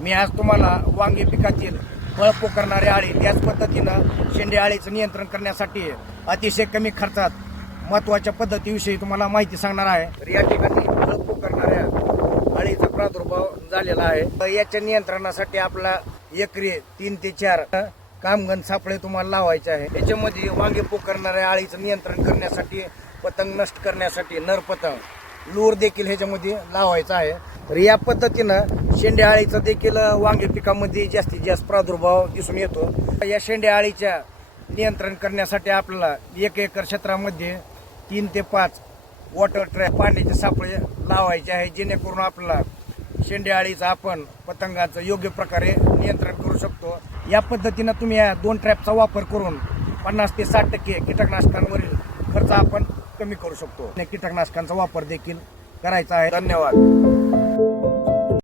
मी आज तुम्हाला वांगी पिकातील फळ पोखरणारे आळी त्याच पद्धतीनं शेंडे आळीचं नियंत्रण करण्यासाठी अतिशय कमी खर्चात महत्त्वाच्या पद्धतीविषयी तुम्हाला माहिती सांगणार आहे। तर या ठिकाणी फळ पोखरणाऱ्या आळीचा प्रादुर्भाव झालेला आहे। याच्या नियंत्रणासाठी आपला एकरी 3 ते 4 कामगण सापळे तुम्हाला लावायचे आहे। याच्यामध्ये वांगे पोखरणाऱ्या आळीचं नियंत्रण करण्यासाठी, पतंग नष्ट करण्यासाठी नर पतंग लूर देखील ह्याच्यामध्ये लावायचा आहे। तर या पद्धतीनं शेंडे आळीचा देखील वांगे पिकामध्ये जास्तीत जास्त प्रादुर्भाव दिसून येतो। या शेंडे आळीच्या नियंत्रण करण्यासाठी आपल्याला 1 एकर क्षेत्रामध्ये 3 ते 5 वॉटर ट्रॅप पाण्याचे सापळे लावायचे आहे, जेणेकरून आपल्याला शेंडे आळीचं आपण पतंगाचं योग्य प्रकारे नियंत्रण करू शकतो। या पद्धतीनं तुम्ही या 2 ट्रॅपचा वापर करून 50 ते 60% कीटकनाशकांवरील खर्च आपण कमी करू शकतो। कीटकनाशकांचा वापर देखील करायचा आहे। धन्यवाद।